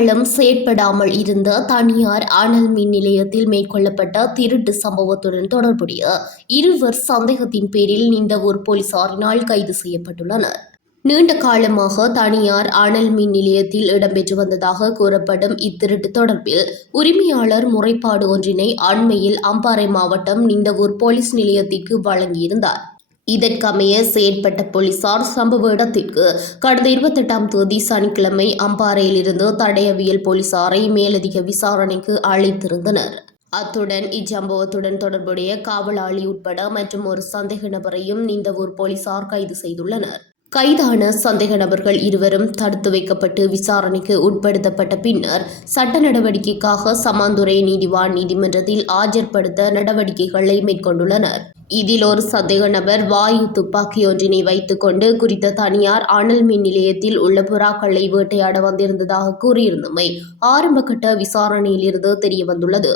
காலம் செயற்படாமல் இருந்த தனியார் அனல் மின் நிலையத்தில் மேற்கொள்ளப்பட்ட திருட்டு சம்பவத்துடன் தொடர்புடைய இருவர் சந்தேகத்தின் பேரில் நிந்தவூர் போலீசாரினால் கைது செய்யப்பட்டுள்ளனர். நீண்ட காலமாக தனியார் அனல் மின் நிலையத்தில் இடம்பெற்று வந்ததாக கூறப்படும் இத்திருட்டு தொடர்பில் உரிமையாளர் முறைப்பாடு ஒன்றினை அண்மையில் அம்பாறை மாவட்டம் நிந்தவூர் போலீஸ் நிலையத்திற்கு வழங்கியிருந்தார். இதற்கமைய செயற்பட்ட போலீசார் சம்பவ இடத்திற்கு கடந்த 28ஆம் தேதி சனிக்கிழமை அம்பாறையிலிருந்து தடயவியல் போலீசாரை மேலதிக விசாரணைக்கு அழைத்திருந்தனர். அத்துடன் இச்சம்பவத்துடன் தொடர்புடைய காவலாளி உட்பட மற்றும் ஒரு சந்தேக நபரையும் நிந்தவூர் போலீசார் கைது செய்துள்ளனர். கைதான சந்தேக நபர்கள் இருவரும் தடுத்து வைக்கப்பட்டு விசாரணைக்கு உட்படுத்தப்பட்ட பின்னர் சட்ட நடவடிக்கைக்காக சமாந்துறை நீதிவான் நீதிமன்றத்தில் ஆஜர்படுத்த நடவடிக்கைகளை மேற்கொண்டுள்ளனர். இதில் ஒரு சந்தேக நபர் வாயு துப்பாக்கி ஒன்றினை வைத்துக் கொண்டு குறித்த தனியார் அனல் மின் நிலையத்தில் உள்ள புறாக்களை வேட்டையாட வந்திருந்ததாக கூறியிருந்தமை ஆரம்பகட்ட விசாரணையில் இருந்து தெரியவந்துள்ளது.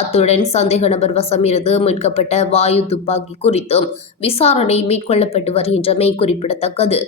அத்துடன் சந்தேக நபர் வசமிருந்து மீட்கப்பட்ட வாயு துப்பாக்கி குறித்தும் விசாரணை மேற்கொள்ளப்பட்டு வருகின்றமை குறிப்பிடத்தக்கது.